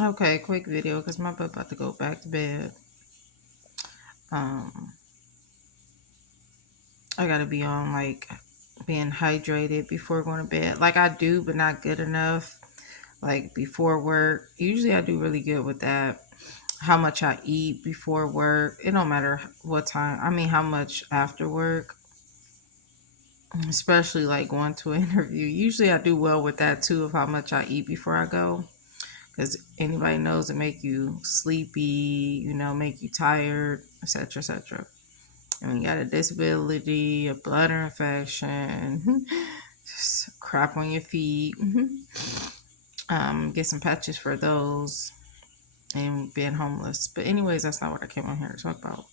Okay, quick video because my butt about to go back to bed. Um, I gotta be on like being hydrated before going to bed. Like I do, but not good enough. Like before work, usually I do really good with that. How much I eat before work, it don't matter what time. I mean, how much after work, especially like going to an interview. Usually I do well with that too of how much I eat before I go. Because anybody knows it make you sleepy, make you tired, etc., etc. And when you got a disability, a bladder infection, just crap on your feet, get some patches for those, and being homeless. But anyways, that's not what I came on here to talk about.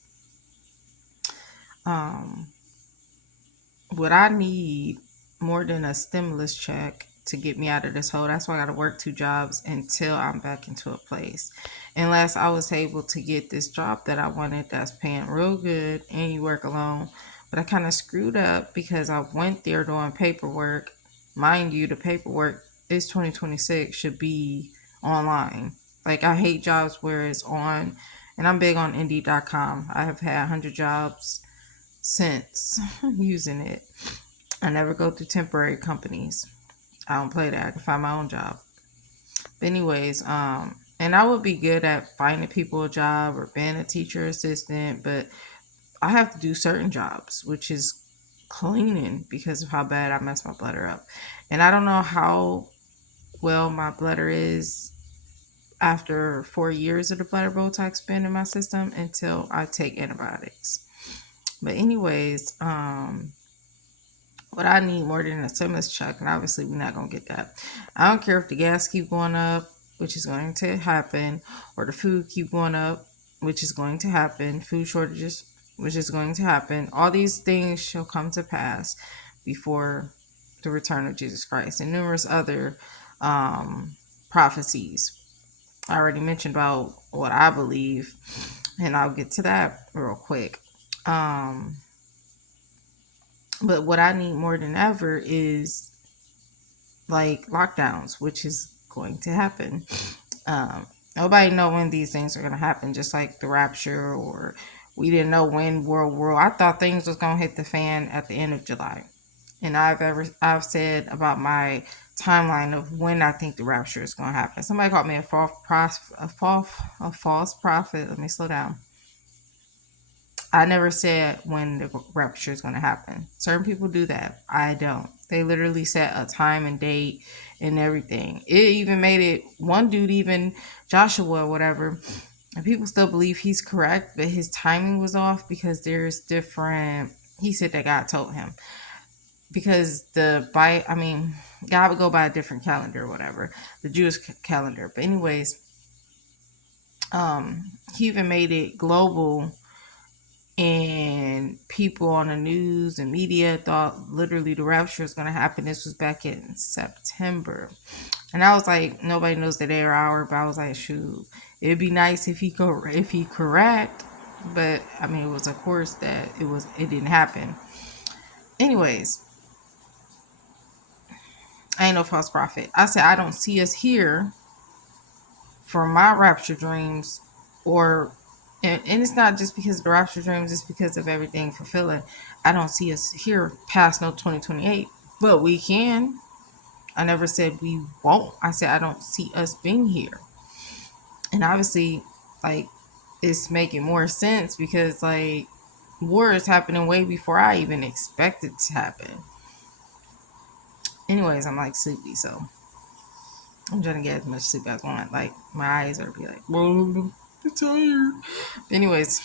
Um, what I need more than a stimulus check to get me out of this hole. That's why I got to work 2 jobs until I'm back into a place. Unless I was able to get this job that I wanted that's paying real good and you work alone. But I kind of screwed up because I went there doing paperwork. Mind you, the paperwork is 2026 should be online. Like I hate jobs where it's on, and I'm big on Indeed.com. I have had 100 jobs since using it. I never go through temporary companies. I don't play that. I can find my own job. But anyways, and I would be good at finding people a job or being a teacher assistant, but I have to do certain jobs, which is cleaning because of how bad I messed my bladder up. And I don't know how well my bladder is after 4 years of the bladder Botox been in my system until I take antibiotics. But anyways, what I need more than a stimulus check, and obviously we're not gonna get that. I don't care if the gas keep going up, which is going to happen, or the food keep going up, which is going to happen, food shortages, which is going to happen. All these things shall come to pass before the return of Jesus Christ, and numerous other prophecies. I already mentioned about what I believe, and I'll get to that real quick. Um, but what I need more than ever is like lockdowns, which is going to happen. Nobody know when these things are going to happen, just like the rapture, or we didn't know when World War. I thought things was going to hit the fan at the end of July, and I've said about my timeline of when I think the rapture is going to happen. Somebody called me a false prophet. Let me slow down. I never said when the rapture is going to happen. Certain people do that. I don't. They literally set a time and date and everything. It even made it one dude, even Joshua or whatever, and people still believe he's correct, but his timing was off because there's different. He said that God told him because God would go by a different calendar or whatever, the Jewish calendar. But anyways, he even made it global, and people on the news and media thought literally the rapture was going to happen. This was back in September, and I was like, nobody knows the day or hour, but I was like, shoot, it'd be nice if he correct. But I mean, it was of course that it didn't happen. Anyways, I ain't no false prophet. I said I don't see us here for my rapture dreams, or and it's not just because of the rapture dreams, it's because of everything fulfilling. I don't see us here past no 2028, but we can. I never said we won't. I said I don't see us being here. And obviously, like, it's making more sense because like war is happening way before I even expect it to happen. Anyways, I'm like sleepy, so I'm trying to get as much sleep as I want. Like my eyes are be like, well, I'm tired. Anyways,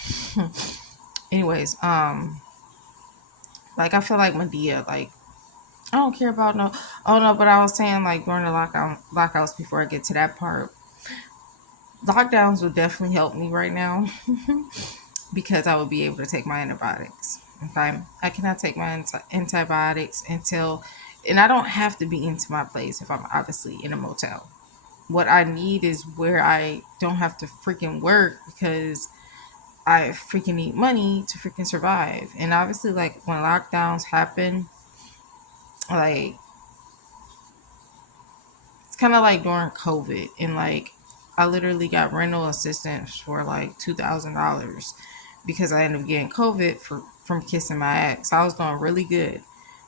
anyways, like I feel like Medea, like I don't care about no. Oh no, but I was saying like during the lockouts before I get to that part, lockdowns would definitely help me right now because I would be able to take my antibiotics. Okay, I cannot take my antibiotics until, and I don't have to be into my place if I'm obviously in a motel. What I need is where I don't have to freaking work because I freaking need money to freaking survive. And obviously, like when lockdowns happen, like it's kind of like during COVID, and like I literally got rental assistance for like $2,000 because I ended up getting COVID from kissing my ex. I was doing really good.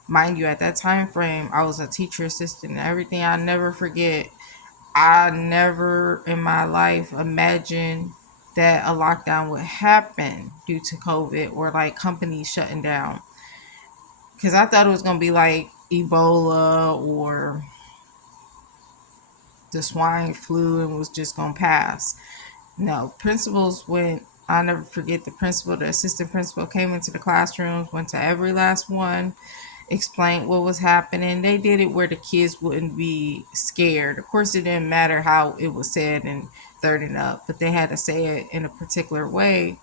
Mind you, at that time frame, I was a teacher assistant and everything. I never forget. I never in my life imagined that a lockdown would happen due to COVID or like companies shutting down. Because I thought it was going to be like Ebola or the swine flu and was just going to pass. No, principals went, I'll never forget the principal, the assistant principal came into the classrooms, went to every last one, explained what was happening. They did it where the kids wouldn't be scared. Of course, it didn't matter how it was said and third and up, but they had to say it in a particular way,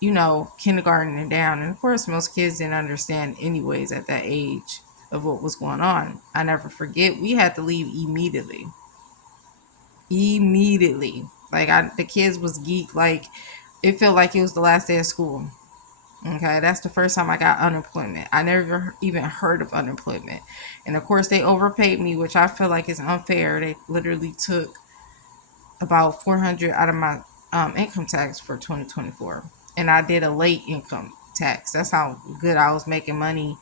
kindergarten and down. And of course, most kids didn't understand anyways at that age of what was going on. I never forget, we had to leave immediately. Immediately. Like the kids was geek. Like it felt like it was the last day of school. Okay, that's the first time I got unemployment. I never even heard of unemployment. And of course, they overpaid me, which I feel like is unfair. They literally took about 400 out of my income tax for 2024. And I did a late income tax. That's how good I was making money.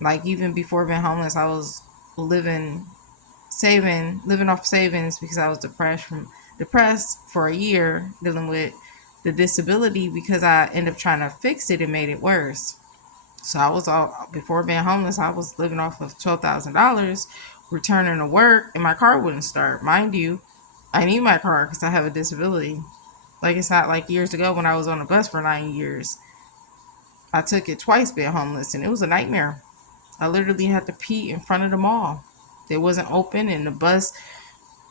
Like even before being homeless, I was living living off savings because I was depressed for a year dealing with the disability because I ended up trying to fix it and made it worse. So I was all before being homeless, I was living off of $12,000, returning to work, and my car wouldn't start. Mind you, I need my car because I have a disability. Like it's not like years ago when I was on a bus for 9 years. I took it twice being homeless, and it was a nightmare. I literally had to pee in front of the mall. It wasn't open, and the bus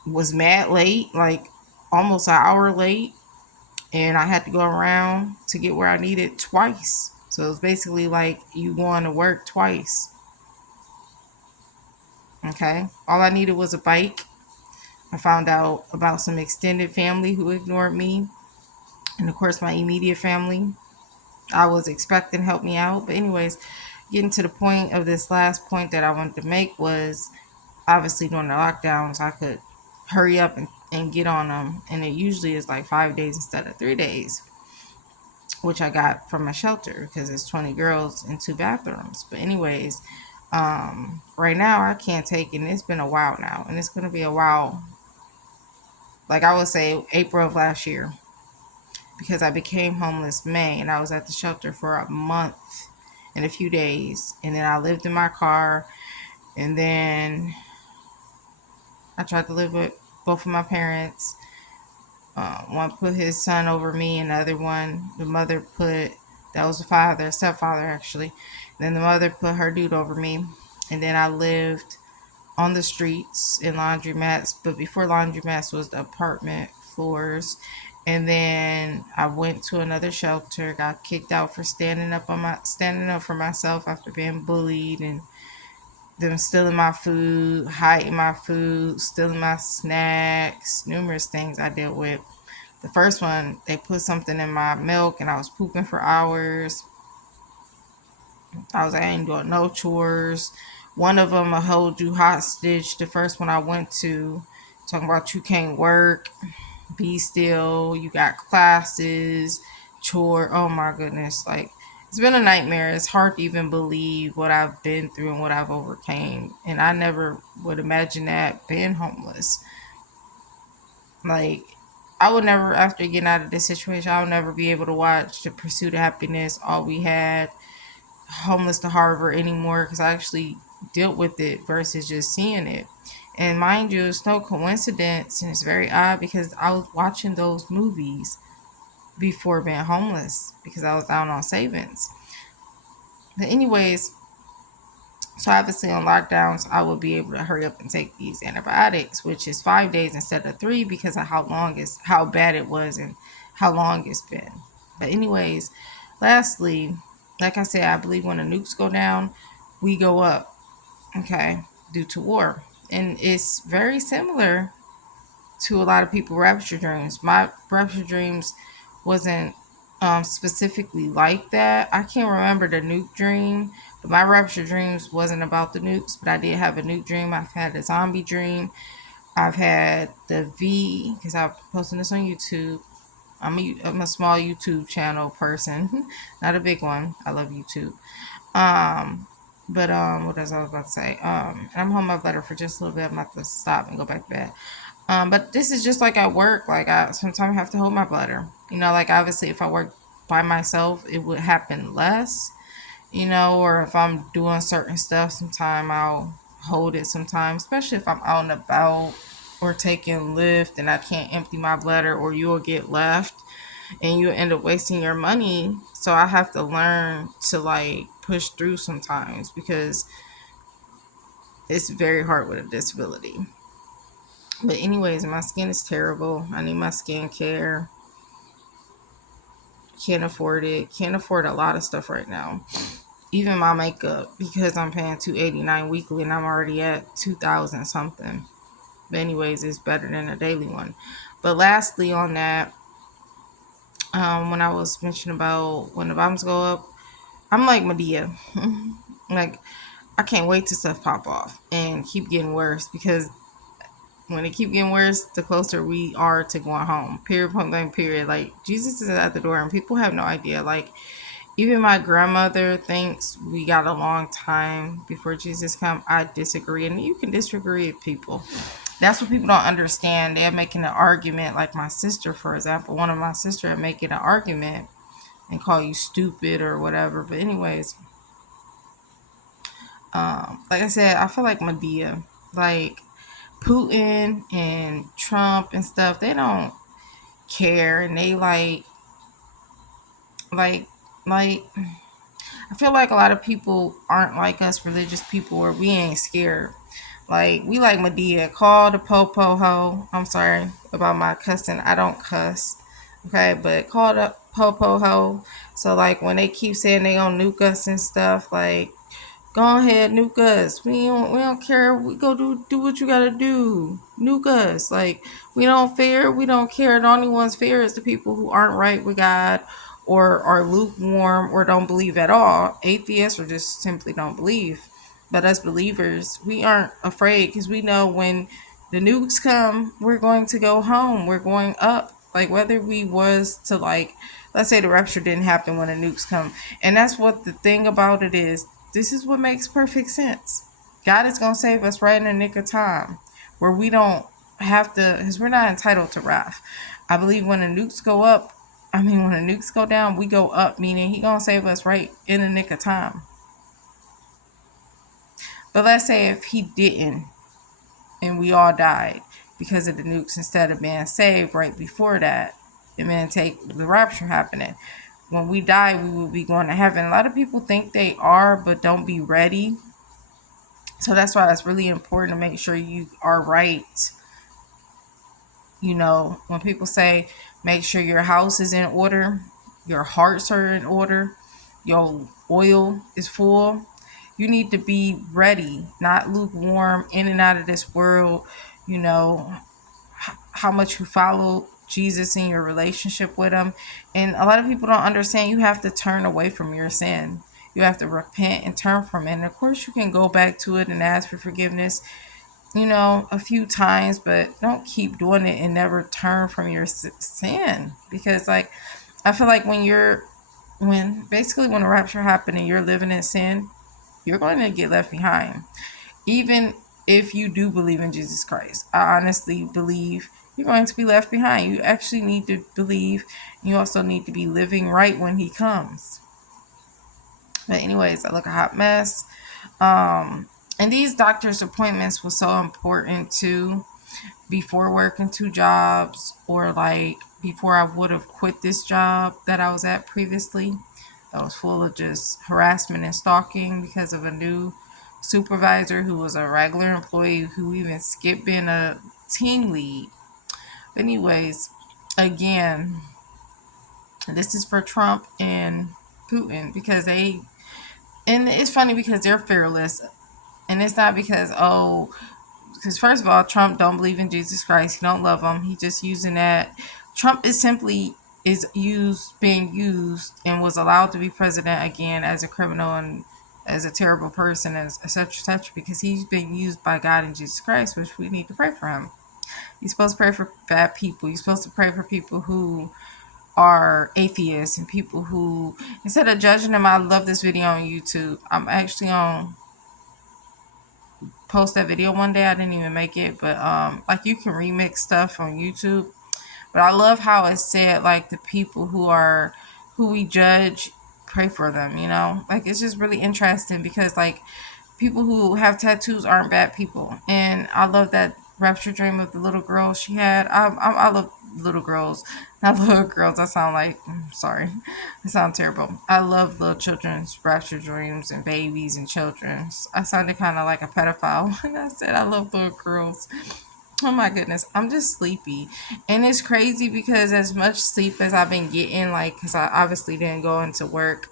was mad late, like almost an hour late, and I had to go around to get where I needed twice. So it was basically like you going to work twice. Okay. All I needed was a bike. I found out about some extended family who ignored me. And of course, my immediate family. I was expecting help me out. But, anyways, getting to the point of this last point that I wanted to make was obviously during the lockdowns, I could hurry up and get on them. And it usually is like 5 days instead of 3 days, which I got from my shelter because it's 20 girls in 2 bathrooms. But anyways, right now I can't take it. And it's been a while now. And it's going to be a while, like I would say April of last year, because I became homeless May and I was at the shelter for a month and a few days. And then I lived in my car. And then I tried to live with both of my parents. One put his son over me, and the other one, the mother put, that was the father, stepfather actually. Then the mother put her dude over me. And then I lived on the streets in laundromats, but before laundromats was the apartment floors. And then I went to another shelter, got kicked out for standing up for myself after being bullied and them stealing my food, hiding my food, stealing my snacks, numerous things I dealt with. The first one, they put something in my milk and I was pooping for hours. I ain't doing no chores. One of them will hold you hostage. The first one I went to, talking about you can't work, be still, you got classes, chore. Oh my goodness. Like, it's been a nightmare. It's hard to even believe what I've been through and what I've overcame. And I never would imagine that being homeless. Like, I would never, after getting out of this situation, I would never be able to watch The Pursuit of Happiness, All We Had, Homeless to Harvard anymore because I actually dealt with it versus just seeing it. And mind you, it's no coincidence and it's very odd because I was watching those movies before being homeless because I was down on savings. But anyways, so obviously on lockdowns, I will be able to hurry up and take these antibiotics, which is 5 days instead of 3 because of how bad it was and how long it's been. But anyways, lastly, like I said, I believe when the nukes go down, we go up, okay, due to war. And it's very similar to a lot of people rapture dreams. My rapture dreams wasn't specifically like that. I can't remember the nuke dream, but my rapture dreams wasn't about the nukes, but I did have a nuke dream. I've had a zombie dream. I've had the V, because I'm posting this on YouTube. I'm a small YouTube channel person, not a big one. I love YouTube. What else I was about to say? And I'm holding my bladder for just a little bit. I'm about to stop and go back to bed. But this is just like at work. Like I sometimes have to hold my bladder. You know, like obviously if I work by myself, it would happen less. You know, or if I'm doing certain stuff, sometime I'll hold it. Sometimes, especially if I'm out and about or taking lift and I can't empty my bladder, or you'll get left and you end up wasting your money. So I have to learn to like push through sometimes because it's very hard with a disability. But anyways, my skin is terrible. I need my skincare. Can't afford it. Can't afford a lot of stuff right now. Even my makeup, because I'm paying $289 weekly and I'm already at 2,000 something. But anyways, it's better than a daily one. But lastly on that, when I was mentioning about when the bombs go up, I'm like Medea. Like I can't wait to stuff pop off and keep getting worse, because when it keep getting worse, the closer we are to going home. Period, point blank, period. Like Jesus is at the door and people have no idea. Like even my grandmother thinks we got a long time before Jesus come. I disagree, and you can disagree with people. That's what people don't understand. They're making an argument, like my sister, for example. One of my sister are making an argument and call you stupid or whatever. But anyways, like I said, I feel like Medea, like Putin and Trump and stuff. They don't care, and they like like I feel like a lot of people aren't like us religious people, where we ain't scared. Like we like Medea, call the popo ho. I'm sorry about my cussing. I don't cuss. Okay, but call the popo ho. So like when they keep saying they gonna nuke us and stuff, like go ahead, nuke us. We don't care. We go do what you gotta do. Nuke us. Like we don't fear. We don't care. The only ones fear is the people who aren't right with God, or are lukewarm, or don't believe at all. Atheists, or just simply don't believe. But us believers, we aren't afraid, because we know when the nukes come, we're going to go home. We're going up. Like whether we was to like, let's say the rapture didn't happen when the nukes come. And that's what the thing about it is. This is what makes perfect sense. God is going to save us right in the nick of time, where we don't have to, because we're not entitled to wrath. I believe when the nukes go up, when the nukes go down, we go up, meaning He going to save us right in the nick of time. But let's say if He didn't, and we all died because of the nukes, instead of being saved right before that, and then take the rapture happening. When we die, we will be going to heaven. A lot of people think they are, but don't be ready. So that's why it's really important to make sure you are right. You know, when people say make sure your house is in order, your hearts are in order, your oil is full, you need to be ready, not lukewarm, in and out of this world. You know, how much you follow Jesus in your relationship with Him. And a lot of people don't understand you have to turn away from your sin. You have to repent and turn from it. And of course, you can go back to it and ask for forgiveness, a few times, but don't keep doing it and never turn from your sin. Because, like, I feel like when the rapture happened and you're living in sin, you're going to get left behind. Even if you do believe in Jesus Christ, I honestly believe you're going to be left behind. You actually need to believe. You also need to be living right when He comes. But anyways, I look a hot mess. And these doctor's appointments was so important too. Before working two jobs, or like before I would have quit this job that I was at previously, that was full of just harassment and stalking because of a new supervisor who was a regular employee who even skipped being a team lead. But anyways, again, this is for Trump and Putin, and it's funny because they're fearless. And it's not because first of all, Trump don't believe in Jesus Christ. He don't love Him. He just using that. Trump being used and was allowed to be president again as a criminal and as a terrible person, as et cetera, because he's being used by God and Jesus Christ, which we need to pray for him. You're supposed to pray for bad people. You're supposed to pray for people who are atheists and people who, instead of judging them, I love this video on YouTube. I'm actually on post that video one day. I didn't even make it, but like you can remix stuff on YouTube. But I love how it said like the people who we judge, pray for them, you know? Like it's just really interesting because like people who have tattoos aren't bad people. And I love that rapture dream of the little girl she had. I love little girls. Not little girls. I sound like, sorry. I sound terrible. I love little children's rapture dreams and babies and children. I sounded kind of like a pedophile when I said I love little girls. Oh my goodness, I'm just sleepy. And it's crazy because as much sleep as I've been getting, like, because I obviously didn't go into work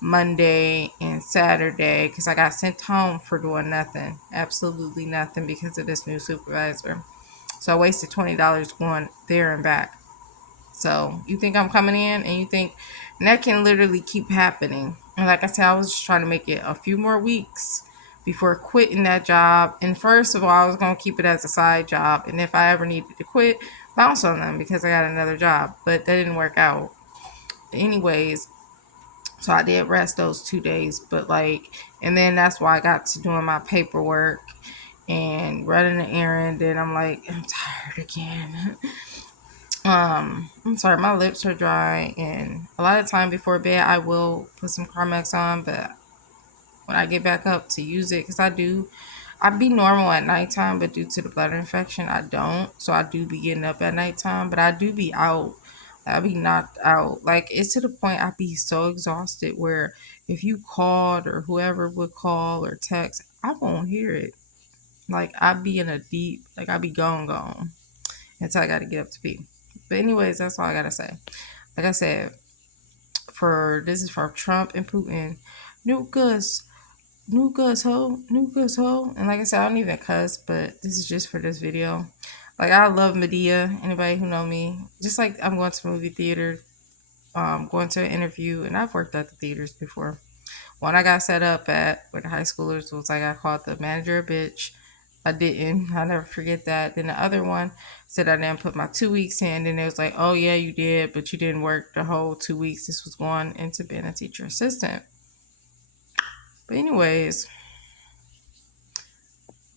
Monday and Saturday because I got sent home for doing nothing, absolutely nothing because of this new supervisor. So I wasted $20 going there and back. So you think I'm coming in and you think, and that can literally keep happening. And like I said, I was just trying to make it a few more weeks before quitting that job. And first of all, I was going to keep it as a side job. And if I ever needed to quit, bounce on them because I got another job. But that didn't work out. Anyways, so I did rest those 2 days. But like, and then that's why I got to doing my paperwork and running an errand. And I'm like, I'm tired again. I'm sorry, my lips are dry, and a lot of time before bed, I will put some Carmex on, but when I get back up to use it, because I be normal at nighttime, but due to the bladder infection, I don't. So I do be getting up at nighttime, but I do be out. I be knocked out. Like it's to the point I be so exhausted where if you called or whoever would call or text, I won't hear it. Like I be in a deep, like I be gone until I got to get up to pee. But anyways, that's all I gotta say. Like I said, for this is for Trump and Putin. Nuke us, nuke us, ho, nuke us, ho. And like I said, I don't even cuss, but this is just for this video. Like I love Medea. Anybody who know me, just like I'm going to movie theater, going to an interview, and I've worked at the theaters before. One I got set up at with the high schoolers was I got called the manager a bitch. I didn't. I'll never forget that. Then the other one said I didn't put my 2 weeks in. Then it was like, oh yeah, you did, but you didn't work the whole 2 weeks. This was going into being a teacher assistant. But anyways,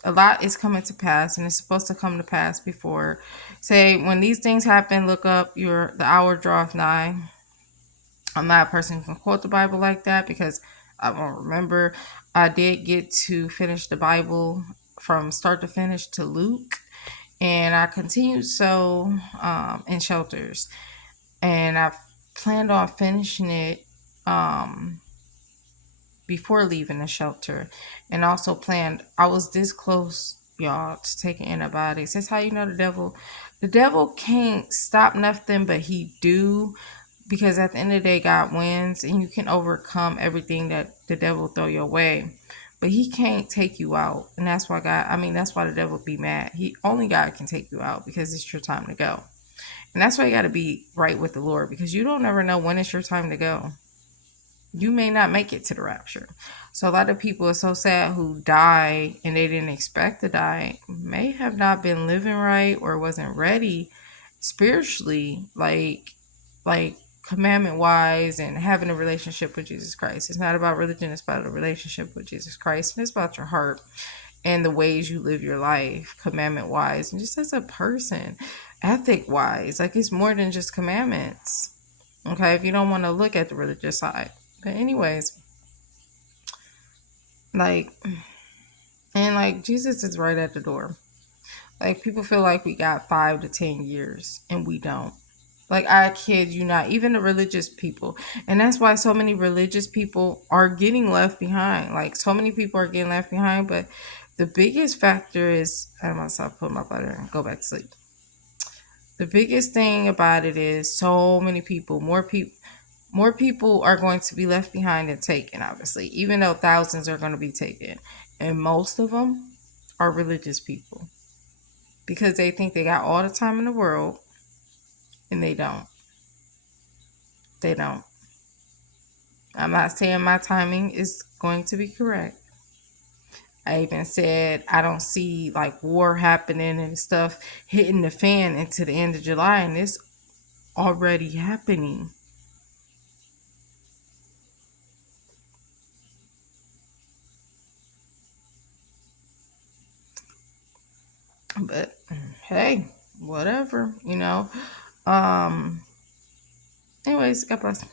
a lot is coming to pass and it's supposed to come to pass before. Say when these things happen, look up the hour draweth nigh. I'm not a person who can quote the Bible like that because I won't remember. I did get to finish the Bible from start to finish to Luke, and I continued so in shelters, and I planned on finishing it before leaving the shelter, and also planned. I was this close, y'all, to taking antibiotics. That's how you know the devil. The devil can't stop nothing, but he do because at the end of the day, God wins, and you can overcome everything that the devil throw your way. But he can't take you out, and that's why God. I mean, that's why the devil be mad. He only God can take you out because it's your time to go, and that's why you got to be right with the Lord because you don't ever know when it's your time to go. You may not make it to the rapture. So a lot of people are so sad who die and they didn't expect to die may have not been living right or wasn't ready spiritually, like commandment wise and having a relationship with Jesus Christ. It's not about religion, it's about a relationship with Jesus Christ. And it's about your heart and the ways you live your life, commandment wise, and just as a person, ethic wise. Like it's more than just commandments. Okay, if you don't want to look at the religious side. But anyways, like and like Jesus is right at the door. Like people feel like we got 5 to 10 years and we don't. Like I kid you not, even the religious people. And that's why so many religious people are getting left behind. Like so many people are getting left behind, but the biggest factor is I'm gonna stop putting my butter and go back to sleep. The biggest thing about it is so many people, more people are going to be left behind and taken, obviously, even though thousands are going to be taken. And most of them are religious people because they think they got all the time in the world and they don't. They don't. I'm not saying my timing is going to be correct. I even said I don't see like war happening and stuff hitting the fan into the end of July, and it's already happening. But hey, whatever. Um. Anyways, God bless.